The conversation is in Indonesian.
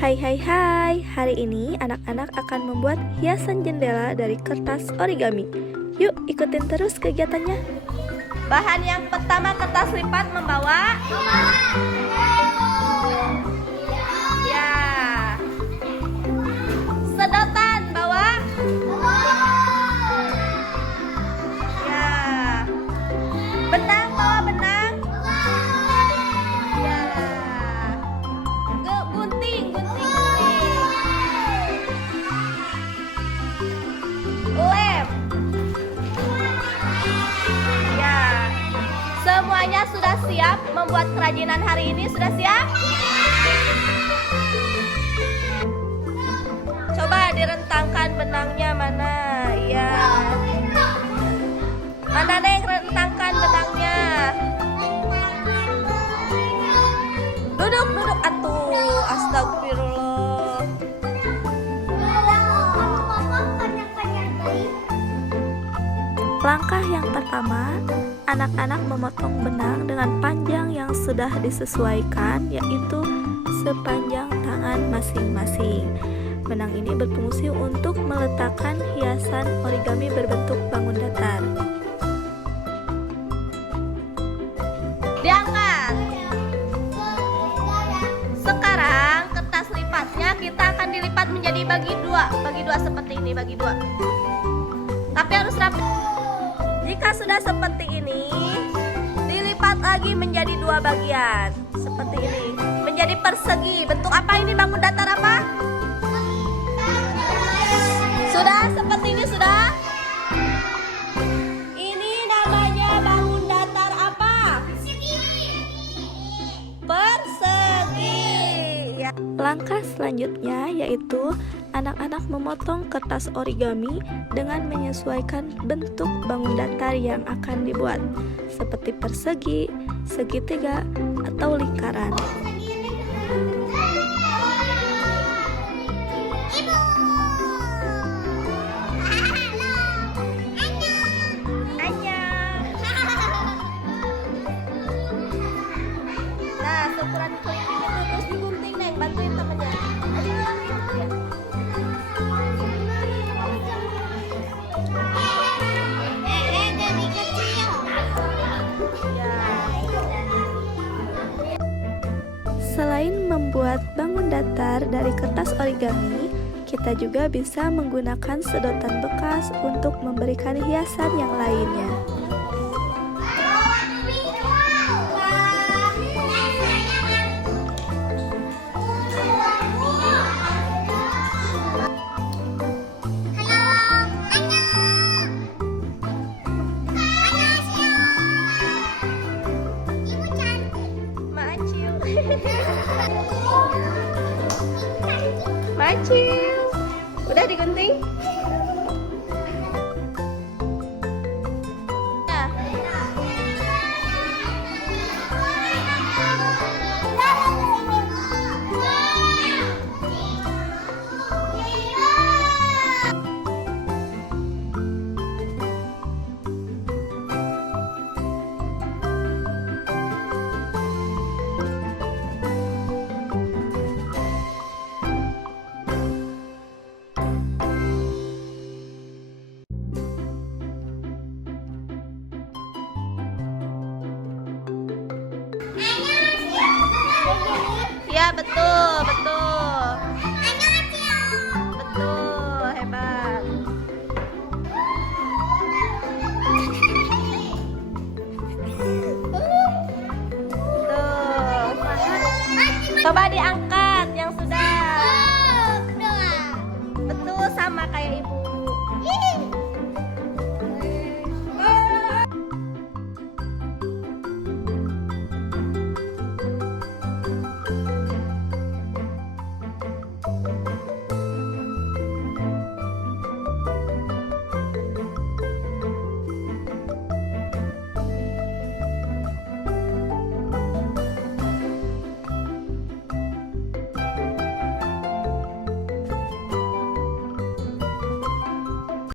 Hai hai hai, hari ini anak-anak akan membuat hiasan jendela dari kertas origami. Yuk ikutin terus kegiatannya. Bahan yang pertama kertas lipat membawa ya. Sedotan bawa ya. Benang bawa benang ya. Gunting. Lem ya. Semuanya sudah siap membuat kerajinan hari ini? Sudah siap? Coba direntangkan benangnya mana? Ya. Mana yang rentangkan benangnya? Duduk atuh. Astagfirullah. Langkah yang pertama, anak-anak memotong benang dengan panjang yang sudah disesuaikan, yaitu sepanjang tangan masing-masing. Benang ini berfungsi untuk meletakkan hiasan origami berbentuk bangun datar. Diangkat. Sekarang kertas lipatnya kita akan dilipat menjadi bagi dua seperti ini, bagi dua. Tapi harus rapi. Jika sudah seperti ini, dilipat lagi menjadi dua bagian seperti ini, menjadi persegi. Bentuk apa ini? Bangun datar apa? Sudah seperti ini sudah? Ini namanya bangun datar apa? Persegi. Ya. Langkah selanjutnya yaitu anak-anak memotong kertas origami dengan menyesuaikan bentuk bangun datar yang akan dibuat, seperti persegi, segitiga, atau lingkaran. Nah, seukuran kelingking itu terus digunting, Neng. Bantuin temennya. Selain membuat bangun datar dari kertas origami, kita juga bisa menggunakan sedotan bekas untuk memberikan hiasan yang lainnya. Macil, udah digunting? Ya. Ya, betul. Betul, hebat. Tuh. Coba diangkat.